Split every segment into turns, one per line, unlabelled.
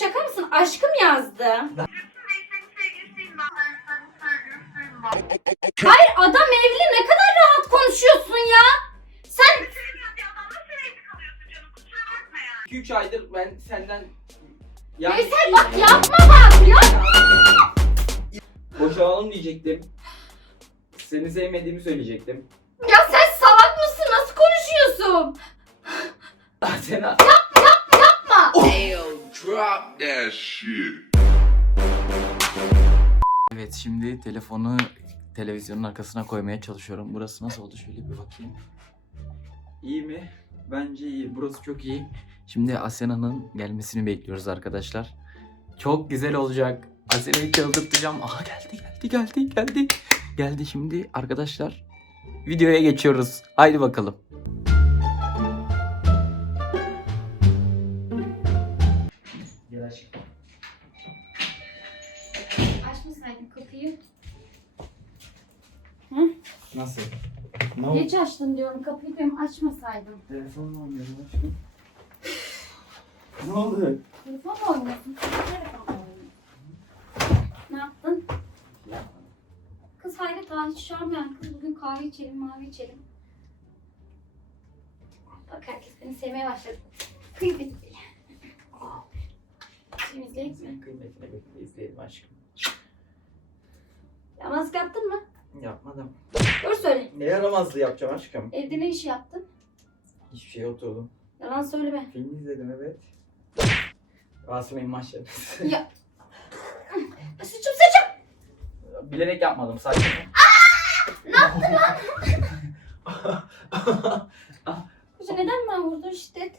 şaka mısın? Aşkım yazdı. Hayır adam evli ne kadar rahat konuşuyorsun ya. Sen
2-3 aydır ben senden yani
Veysel bak yapma bak ya.
boşanalım diyecektim. Seni sevmediğimi söyleyecektim.
Ya sen salak mısın? Nasıl konuşuyorsun?
Sena
Yapma.
Drop that shit.
Evet şimdi telefonu televizyonun arkasına koymaya çalışıyorum. Burası nasıl oldu şöyle bir bakayım. İyi mi? Bence iyi. Burası çok iyi. Şimdi Asena'nın gelmesini bekliyoruz arkadaşlar. Çok güzel olacak. Asena'yı çıldırtacağım. Aha geldi geldi geldi geldi. Geldi şimdi arkadaşlar. Videoya geçiyoruz. Haydi bakalım. Nasıl?
Geç açtın diyorum kapıyı diyorum açmasaydın.
Telefonla oynuyorum aşkım. ne oldu?
Telefon mu oynuyorsun? Telefon mu oynuyorsun? Ne yaptın? Kız hayret ha hiç şarmayan kız bugün kahve içelim mavi içelim. Bak herkes beni sevmeye başladı. Kıymetli. Şimdi izleyip mi?
İzleyelim aşkım.
Yalnız yaptın mı?
Yapmadım.
Doğru söyle.
Ne yaramazlığı yapacağım aşkım?
Evde ne iş yaptın?
Hiçbir şey oturdum.
Yalan söyleme.
Film izledim evet. Rasim'in maçları.
ya. Sıçım sıçım.
Bilerek yapmadım sakin.
Ne yaptın lan? Kuzu neden ben vurdun şiddet?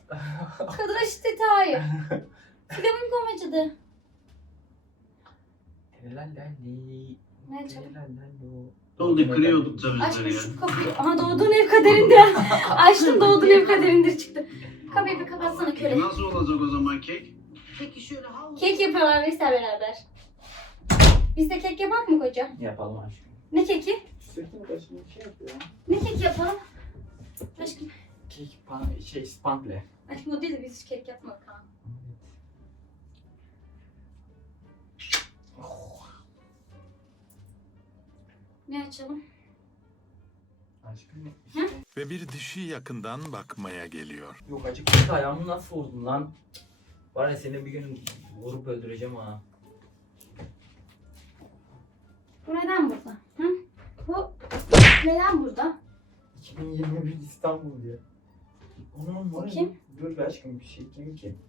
Kadına şiddet hayır. Flamingo mu acıdı?
Terelalali,
Ne acaba?
terelalalu.
Oldu kırıyorduk da
Açma
bizleri ya.
şu kapıyı. Aha doğduğun ev kaderinde. Açtım doğduğun ev kaderindir çıktı. Kapıyı bir kapatsana köle.
Nasıl olacak o zaman kek? Peki şöyle havlu.
Kek yapıyorlar Veysel beraber. Biz de kek yapalım mı koca?
Yapalım aşkım.
Ne keki?
Sırtını başını şey yapıyor.
Ne keki yapalım? Aşkım,
Kek, pan, şey, spantle.
aşkım o değil de biz hiç kek yapmadık ha. Ne açalım?
Aşkım ne?
Ve bir dişi yakından bakmaya geliyor.
Yok acıktı ayağımı nasıl vurdun lan? Var ya seni bir gün vurup öldüreceğim ha.
Bu neden burada? Hı? Bu neden burada?
2021 İstanbul diyor. Onun var
Kim?
mı? Dur be aşkım bir şey kim kim?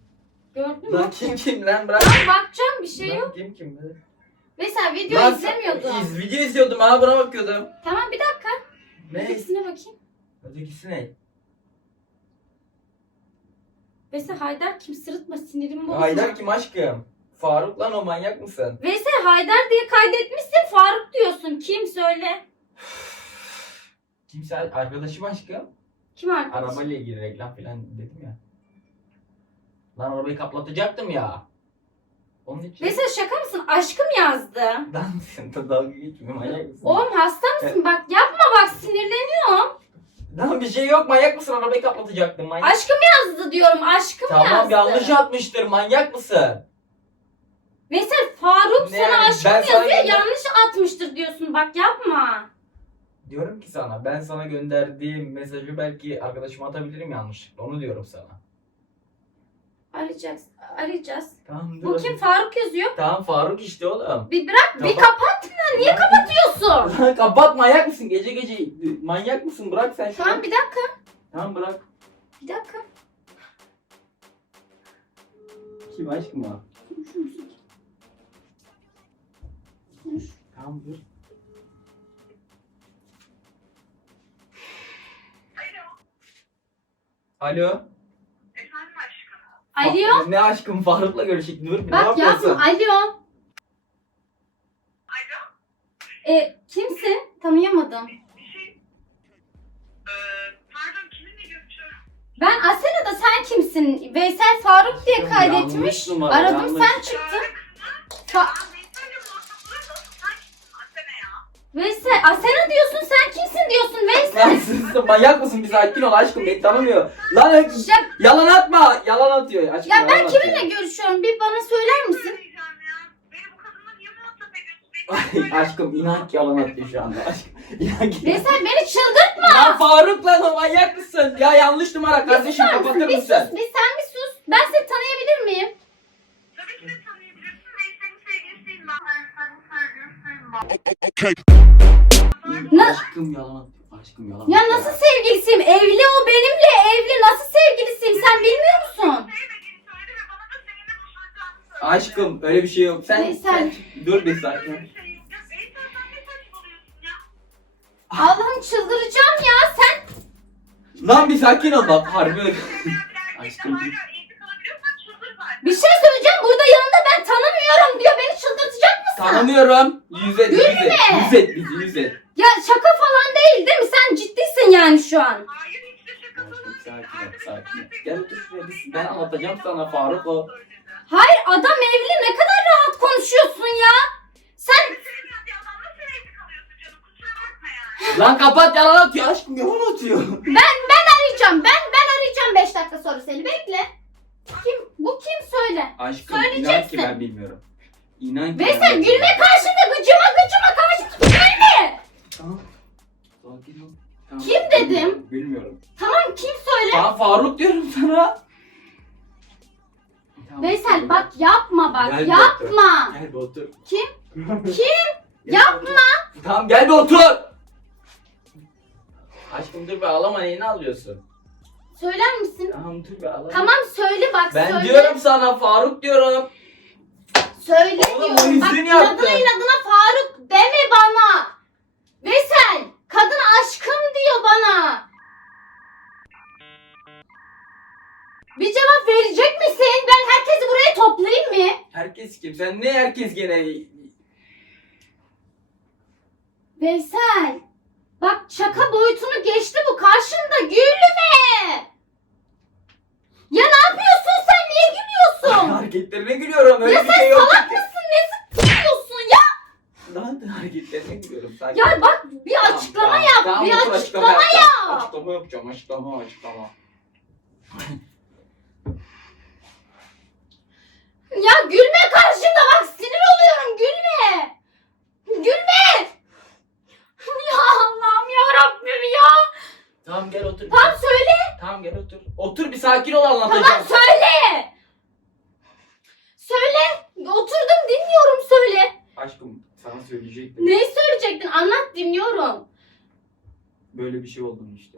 Gördün mü?
Lan kim kim lan bırak.
Lan bakacağım bir şey
Lan
yok.
Kim kim be?
Mesela video
Lan
izlemiyordum.
İz, video izliyordum ha buna bakıyordum.
Tamam bir dakika.
Ne?
Ötekisine bakayım.
Ötekisi ne?
Veysel Haydar kim sırıtma sinirimi bozma.
Haydar kim aşkım? Faruk lan o manyak mısın?
Veysel Haydar diye kaydetmişsin Faruk diyorsun. Kim söyle?
Kimse arkadaşım aşkım.
Kim arkadaş?
Arabayla ilgili reklam falan dedim ya. Lan arabayı kaplatacaktım ya. Onun için.
Veysel şaka mısın? Aşkım yazdı.
De dalga geçme manyak mısın?
Oğlum hasta mısın? Bak yapma bak sinirleniyorum.
Lan bir şey yok manyak mısın arabayı kaplatacaktım manyak.
Aşkım yazdı diyorum. Aşkım
Tamam
yazdı.
yanlış atmıştır manyak mısın?
Veysel Faruk
Ne
sana aşkım
Ben sana
yazıyor.
gönder-
Yanlış atmıştır diyorsun. Bak yapma.
Diyorum ki sana ben sana gönderdiğim mesajı belki arkadaşıma atabilirim yanlışlıkla onu diyorum sana.
Arayacağız. Arayacağız.
Tamam dur.
Bu kim? Faruk yazıyor.
Tamam Faruk işte oğlum.
Bir bırak bir
Kapat.
kapatma. Niye kapatıyorsun?
Lan kapat manyak mısın gece gece manyak mısın bırak sen şunu.
Tamam bir dakika.
Tamam bırak.
Bir dakika.
Kim aşkım o?
Konuş.
Tamam dur. Alo.
Alo.
Ne aşkım Faruk'la görüşecek Nur. ne
Bak
yapıyorsun?
yapma. Alo. Alo. E, kimsin? Tanıyamadım.
Pardon kiminle görüşüyorum?
Ben Asena da sen kimsin? Veysel Faruk diye kaydetmiş.
yanlış numara,
Aradım
yanlış.
sen çıktın. Fa- Veysel Asena diyorsun sen kimsin diyorsun
Lan
Veysel.
siz manyak mısın? Bir sakin ol aşkım beni tanımıyor. Lan
Ya,
yalan atma. Yalan atıyor aşkım.
ya
yalan
ben
atıyor.
kiminle görüşüyorum bir bana söyler misin?
Söyleyeceğim ya. Beni bu kadınla niye muhatap ediyorsun? Beni
Ay aşkım inan ki yalan atıyor şu anda. Aşkım inan ki.
Veysel beni çıldırtma.
Lan Faruk lan o manyak mısın? Ya yanlış numara kardeşim kapatır
Bir
mısın?
sus, bir sen bir sus. Ben seni tanıyabilir miyim?
Tabii ki de tanıyabilirsin. Veysel'in sevgilisiyim ben. Veysel'in sevgilisiyim ben.
Na-
Aşkım yalan. Aşkım yalan
ya nasıl sevgilisiyim? Evli o benimle evli. Nasıl sevgilisiyim? Sen bilmiyor musun?
Aşkım öyle bir şey yok. Sen,
Veysel.
sen dur bir
ya?
Allah'ım çıldıracağım ya. Sen
Lan bir sakin ol bak harbi Aşkım.
bir şey söyleyeceğim. Burada yanında ben tanımıyorum diyor. Beni çıldırtacak mısın?
Tanımıyorum. Yüz et, yüz et. Yüz et bizi, yüz et.
Ya şaka falan değil değil mi? Sen ciddisin yani şu an.
Hayır hiç de şaka falan değil.
sakin ol, sakin ol. Gel otur şuraya biz- ben anlatacağım sana Faruk o.
Hayır adam evli. Ne kadar rahat konuşuyorsun ya. Sen
Sevmeyen bir adamla sen evli kalıyorsun canım. Kusura bakma yani.
Lan kapat yalan atıyor aşkım yalan atıyor.
ben ben arayacağım. Ben ben arayacağım 5 dakika sonra seni. Bekle. Kim? Bu kim söyle.
Aşkım inan
Söyleyeceksin.
ki ben bilmiyorum. İnan ki
Veysel
ben
gülme karşında gıcıma gıcıma karşı gülme.
Tamam. Sakin ol. Tamam.
Kim dedim?
Bilmiyorum.
Tamam kim söyle?
Tamam Faruk diyorum sana. Tamam,
Veysel
gel.
bak yapma bak
Gel
yapma.
Gel bir otur.
Kim?
Kim?
Yapma.
Tamam gel bir otur. Aşkım dur bir ağlama neyini ağlıyorsun?
Söyler misin?
Tamam dur bir ağlama.
Tamam söyle bak
Ben
söyle.
diyorum sana Faruk diyorum.
Söyle
Oğlum.
Bak inadına
yaptın.
inadına Faruk deme bana. Veysel kadın aşkım diyor bana. Bir cevap verecek misin? Ben herkesi buraya toplayayım mı?
Herkes kim? Sen ne herkes gene?
Veysel. Bak şaka boyutunu geçti bu. Karşında gülme. Ya ne yapıyorsun gülüyorsun?
Hareketlerine gülüyorum. Öyle
ya
bir şey
sen
yok.
salak mısın? Ne gülüyorsun ya?
Lan hareketlerine gülüyorum. Sakin.
Ya bak bir
Tamam,
açıklama
tamam,
yap.
tamam,
bir
otur,
açıklama yap.
Açıklama yapacağım. Açıklama açıklama.
Ya gülme karşımda bak sinir oluyorum gülme. Gülme. Ya Allah'ım ya Rabbim ya.
Tamam gel otur.
Tamam söyle.
Tamam gel otur. Otur bir sakin ol anlatacağım.
Tamam söyle. Söyle. Oturdum dinliyorum söyle.
Aşkım sana söyleyecektim.
Neyi söyleyecektin? Anlat dinliyorum.
Böyle bir şey oldu işte.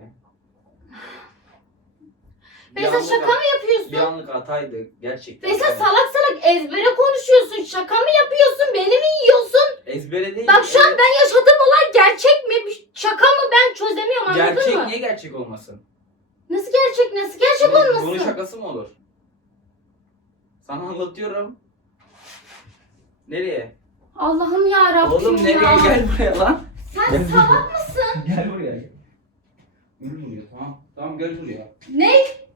Bir anlık
şaka
hat-
mı yapıyorsun?
Bir anlık hataydı gerçekten. Yani
salak salak ezbere konuşuyorsun. Şaka mı yapıyorsun? Beni mi yiyorsun?
Ezbere değil.
Bak şu an ben yaşadığım olay gerçek mi? Bir Şaka mı ben çözemiyorum anladın
Gerçek
mı?
niye gerçek olmasın?
Nasıl gerçek? Nasıl gerçek
Bunun-
olmasın?
Bunun şakası mı olur? Sana anlatıyorum. Nereye?
Allah'ım ya Rabbim
Oğlum nereye?
ya.
Gel buraya lan.
Sen salak mısın?
Gel buraya. Gel. Buraya tamam. Tamam gel buraya.
Ne?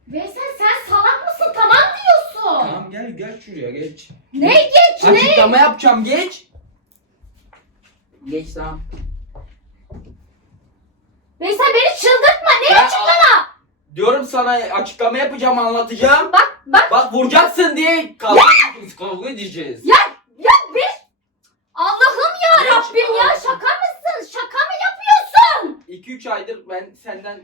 Veysel sen salak mısın? Tamam diyorsun.
Tamam gel gel şuraya geç.
Ne geç ne?
Açıklama yapacağım geç. Geç tamam.
Veysel beni çıldırtma. Ne
Ya-
açıklama?
Diyorum sana açıklama yapacağım anlatacağım.
Bak bak.
Bak vuracaksın diye kavga edeceğiz. Kavga edeceğiz.
Ya ya bir. Allah'ım ya. Rabbim ya şaka mısın? Şaka mı yapıyorsun?
2-3 aydır ben senden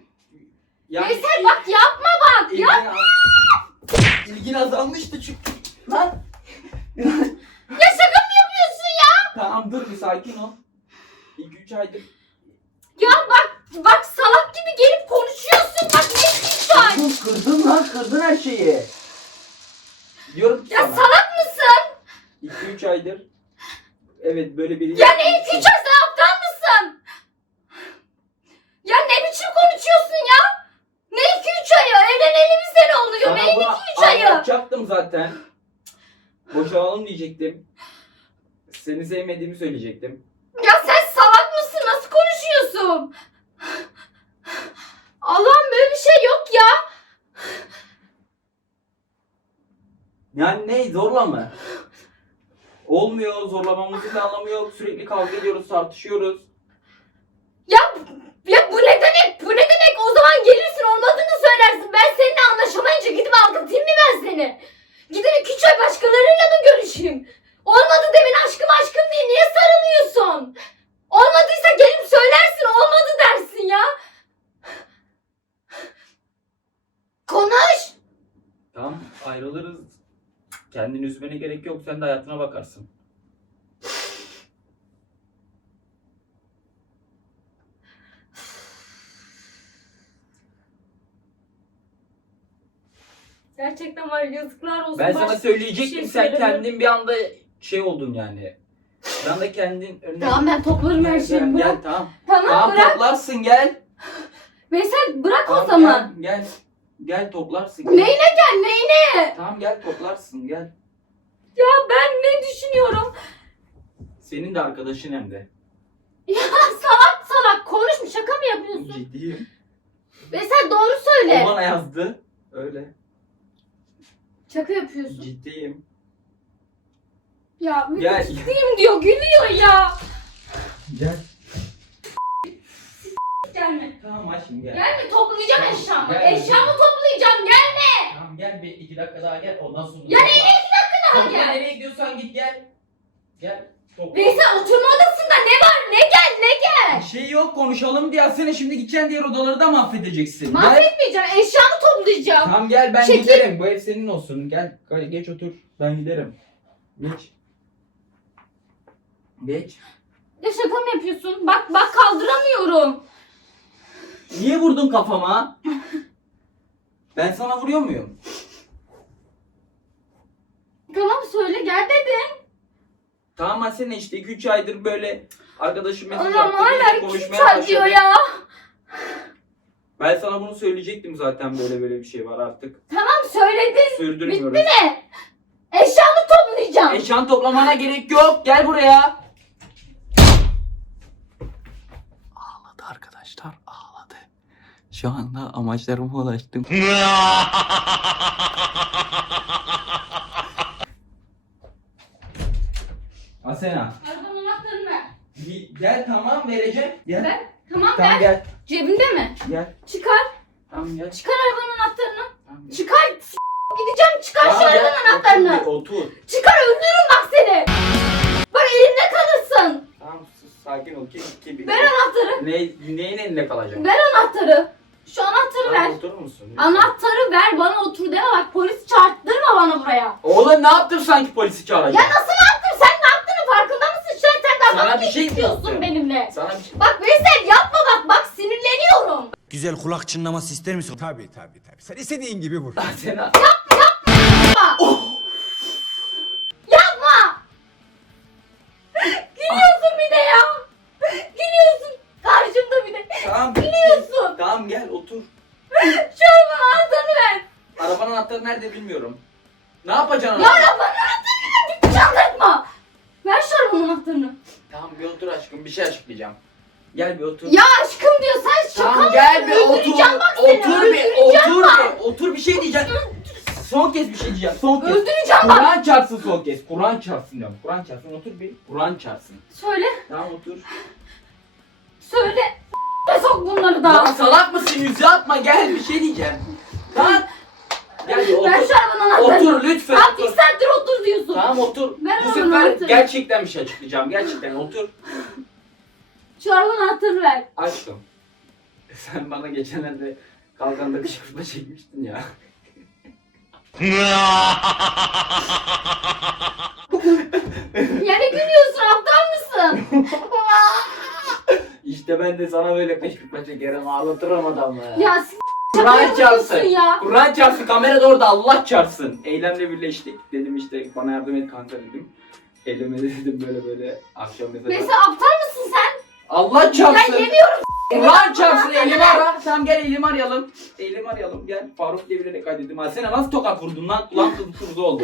yani
Veysel bak yapma bak.
ilgin,
Ya,
az- ilgin azalmıştı çünkü. Lan.
ya şaka mı yapıyorsun ya?
Tamam dur bir sakin ol. 2-3 aydır.
Ya bak bak salak gibi gelip konuşuyorsun. Bak ne şu an?
Kırdın, kırdın lan kırdın her şeyi. Diyorum ki
Ya
sana.
salak mısın?
2-3 aydır. Evet böyle biri.
Ya ne iki üç ay sen aptal mısın? Ya ne biçim konuşuyorsun ya? Ne iki üç ayı? Evleneli bir sene oluyor.
Bunu
iki üç ayı?
anlatacaktım zaten. Boşanalım diyecektim. Seni sevmediğimi söyleyecektim.
Ya sen salak mısın? Nasıl konuşuyorsun?
Yani ne zorla mı? Olmuyor, zorlamamızın da anlamı yok. Sürekli kavga ediyoruz, tartışıyoruz.
Ya ya bu ne demek? Bu ne demek? O zaman gelirsin olmadığını söylersin. Ben seninle anlaşamayınca gidip aldatayım mı ben seni? Gidin iki ay başkalarıyla mı görüşeyim? Olmadı demin aşkım aşkım diye niye sarılıyorsun? Olmadıysa gelip söylersin olmadı dersin ya. Konuş.
Tamam ayrılırız. Kendini üzmene gerek yok. Sen de hayatına bakarsın.
Gerçekten var ya, yazıklar olsun.
Ben
Başka
sana
hiçbir
söyleyecektim.
şey
sen
söylemiyorum.
kendin bir anda şey oldun yani. Bir anda kendin önüne...
Tamam ben toplarım her şeyi.
gel,
Bırak.
tamam.
Tamam,
Tamam
bırak.
toplarsın gel.
Veysel bırak o
Tamam,
zaman.
Gel, gel. Gel toplarsın.
Neyine gel neyine?
Tamam gel toplarsın gel.
Ya ben ne düşünüyorum?
Senin de arkadaşın hem de.
Ya salak salak konuşma şaka mı yapıyorsun?
Ciddiyim.
Veysel doğru söyle.
O bana yazdı. Öyle.
Şaka yapıyorsun.
Ciddiyim.
Ya
Gel.
ciddiyim diyor gülüyor ya.
Gel.
Gelme.
Tamam aşkım gel.
Gelme toplayacağım
Tamam,
eşyamı.
gel.
Eşyamı toplayacağım gelme.
Tamam gel bir iki dakika daha gel ondan sonra.
Ya nereye iki dakika daha
Topla,
gel.
Nereye gidiyorsan git gel. Gel. Topla.
Veysel oturma odasında ne var ne gel ne gel.
Bir şey yok konuşalım diye seni şimdi gideceksin diğer odaları da mahvedeceksin. Gel.
Mahvetmeyeceğim eşyamı toplayacağım.
Tamam gel ben
Çekil.
giderim. Bu ev senin olsun. Gel gel, geç otur. Ben giderim. Geç. Geç.
Ya şaka mı yapıyorsun? Bak bak kaldıramıyorum.
Niye vurdun kafama? Ben sana vuruyor muyum?
Tamam söyle gel dedim.
Tamam Asena işte 2-3 aydır böyle arkadaşım mesaj
Anam
attı.
hala
biz de
kim
konuşmaya
diyor
başladık.
ya.
Ben sana bunu söyleyecektim zaten böyle böyle bir şey var artık.
Tamam söyledin.
Sürdürmüyoruz.
Bitti mi? Eşyamı toplayacağım.
Eşyan toplamana gerek yok. Gel buraya. Şu anda amaçlarıma ulaştım. Asena.
Arabanın anahtarını ver.
Gel tamam vereceğim. Gel.
Ver. Tamam,
Tamam
ver.
gel.
Cebinde mi?
Gel.
Çıkar.
Tamam gel.
Çıkar arabanın anahtarını.
Tamam, gel.
Çıkar. S- Gideceğim çıkar şu arabanın anahtarını.
Otur, otur.
Çıkar öldürürüm bak seni. Bak elimde kalırsın.
Tamam sus, sakin ol. Kim, kim,
Ver anahtarı.
ne, neyin elinde kalacak?
Ver anahtarı. Şu anahtarı ver.
Tamam, oturur musun? Lütfen.
Anahtarı ver bana otur deme bak polis çarptırma bana buraya.
Oğlum ne yaptın sanki polisi çağıracak?
Ya nasıl ne yaptın sen ne yaptığını farkında mısın? Sen, sen dalga
Sana
mı
bir şey mi
geçiyorsun
yaptım?
benimle?
Sana bir şey...
Bak Veysel yapma bak bak sinirleniyorum.
Güzel kulak çınlaması ister misin?
Tabii tabii tabii. Sen istediğin gibi vur.
Asena.
Yapma.
Tamam gel otur.
Arabanın anahtarını ver.
Arabanın anahtarı nerede bilmiyorum. Ne yapacaksın
Ya arabanın anahtarını ver. Çaldırtma. Ver şu arabanın anahtarını.
Tamam bir otur aşkım bir şey açıklayacağım. Gel bir otur.
Ya aşkım diyor sen şaka
tamam gel bir otur.
Bak seni.
Otur bir otur
bak.
bir. Otur bir şey diyeceğim. Son kez bir şey diyeceğim. Son kez.
Öldüreceğim bak.
Kur'an çarpsın son kez. Kur'an çarpsın diyorum. Kur'an çarpsın otur bir. Kur'an çarpsın.
Söyle.
Tamam otur.
Söyle. Ve sok bunları
Lan salak mısın? Yüzü atma gel bir şey diyeceğim. Lan. Gel bir otur.
Ver şu arabanın anahtarını.
Otur lütfen.
Abi
otur.
bir saattir otur diyorsun.
Tamam otur.
Ver
Bu
bana
sefer
anahtarı.
gerçekten bir şey açıklayacağım. Gerçekten otur.
Şu arabanın anahtarını ver.
Aşkım. Sen bana geçenlerde kalkanda kışkırtma çekmiştin ya.
Ya ne gülüyorsun aptal mısın?
İşte ben de sana böyle kışkırtma çekerim ağlatırım adamı.
ya s-
Kur'an çarpsın.
ya.
Kur'an çarpsın kamera da orada Allah çarpsın. Eylemle birleştik. Dedim işte bana yardım et kanka dedim. De dedim böyle böyle akşam mesela.
Mesela aptal mısın sen?
Allah çarpsın.
yemiyorum.
Kur'an çarpsın elimi ara. Tamam gel elimi arayalım. Elimi arayalım gel. Faruk diye biriyle kaydettim. Ha sen nasıl tokat vurdun lan? Ulan kız kızı oldu.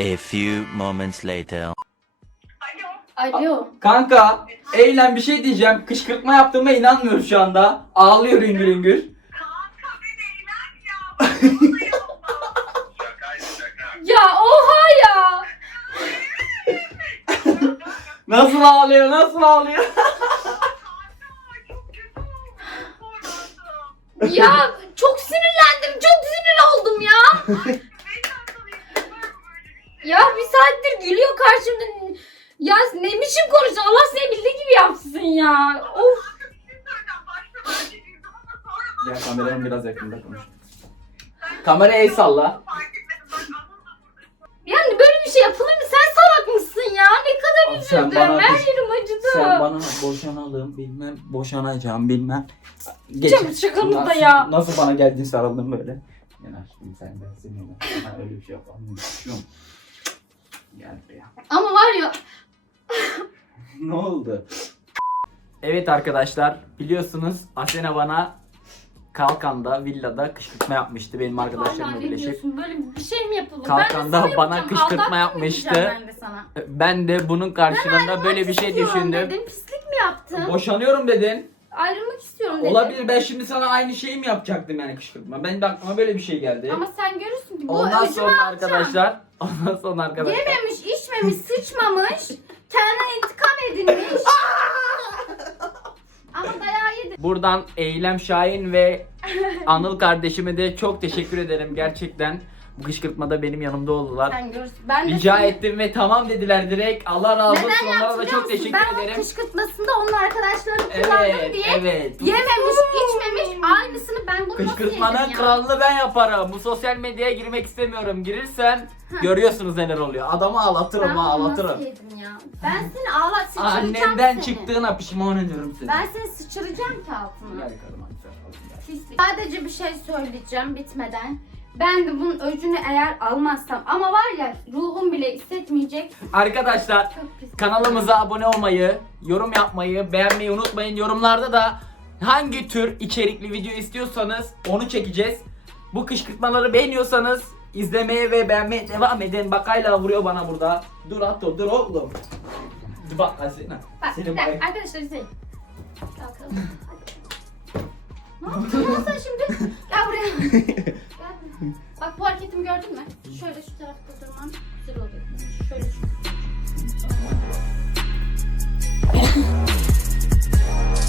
A few moments later.
Alo.
Kanka eylem bir şey diyeceğim. Kışkırtma yaptığıma inanmıyorum şu anda. Ağlıyor üngür üngür.
Kanka eğlen ya. Vallahi olmaz.
Şakaydı şaka.
Ya oha ya.
Nasıl ağlıyor nasıl ağlıyor?
Çok kötü.
Ya çok sinirlendim. Çok sinir oldum ya.
Böyle bir şey?
Ya bir saattir gülüyor karşımda. Ya ne biçim konuşuyorsun? Allah seni bildiği gibi yapsın ya. Of.
Bir şey
Ya kameranın biraz yakında konuş. Kameraya el salla.
fark etmedim. Bak anladım.
Yani
Sen bana,
Her yerim acıdı.
sen bana boşanalım bilmem boşanacağım bilmem. Geç.
Çok şakamı da
Nasıl-
ya.
Nasıl bana geldin sarıldın böyle? Yani aşkım sen seninle. Ben öyle bir şey yapamam. Gel buraya.
Ama var ya
ne oldu? Evet arkadaşlar biliyorsunuz Asena bana Kalkan'da villada kışkırtma yapmıştı benim arkadaşlarımla
ne
birleşip.
diyorsun? Böyle bir şey mi yapılır?
Kalkanda
ben de sana
bana kışkırtma yapmıştı.
Ben de sana.
Ben de bunun karşılığında böyle bir şey
İstiyorum
düşündüm.
Dedin, pislik mi yaptın?
Boşanıyorum dedin.
Ayrılmak istiyorum dedin.
Olabilir ben şimdi sana aynı şeyi mi yapacaktım yani kışkırtma. Ben de aklıma böyle bir şey geldi.
Ama sen görürsün ki bu
ondan
öcümü
sonra arkadaşlar, ondan sonra arkadaşlar.
Yememiş, içmemiş, sıçmamış. Kendine intikam edinmiş. Ama dayağı yedi.
Buradan Eylem Şahin ve Anıl kardeşime de çok teşekkür ederim gerçekten. Bu kışkırtmada benim yanımda oldular.
Sen görürsün. Ben de
Rica
seni-
ettim ve tamam dediler direkt. Allah razı olsun.
Neden
Onlara
yaptın
da
biliyor
çok
musun?
teşekkür
ben
ederim.
Ben kışkırtmasında onun arkadaşlarını kullandım
Evet,
diye
evet.
yememiş, içmemiş aynısını ben bunu nasıl
Kışkırtmanın
yedim ya?
kralını ben yaparım. Bu sosyal medyaya girmek istemiyorum. Girirsem görüyorsunuz neler oluyor. Adamı ağlatırım ha
bunu
ağlatırım.
yedim ya? Ben seni ağlat sıçıracağım
Annenden
seni.
çıktığına pişman ediyorum seni.
Ben seni sıçıracağım ki altına.
Gel.
Pislik. Sadece bir şey söyleyeceğim bitmeden. Ben de bunun öcünü eğer almazsam ama var ya ruhum bile hissetmeyecek.
Arkadaşlar
Çok pis.
kanalımıza abone olmayı, yorum yapmayı, beğenmeyi unutmayın. Yorumlarda da hangi tür içerikli video istiyorsanız onu çekeceğiz. Bu kışkırtmaları beğeniyorsanız izlemeye ve beğenmeye devam edin. Bak hala vuruyor bana burada. Dur at dur, dur oğlum. Dur Bak.
Bak
Seni
bir dakika,
buraya-
arkadaşlar izleyin. Kalkalım. ne yaptın lan sen şimdi? Gel buraya. Bak bu hareketimi gördün mü? Şöyle şu tarafta durman güzel oluyor. Şöyle şu.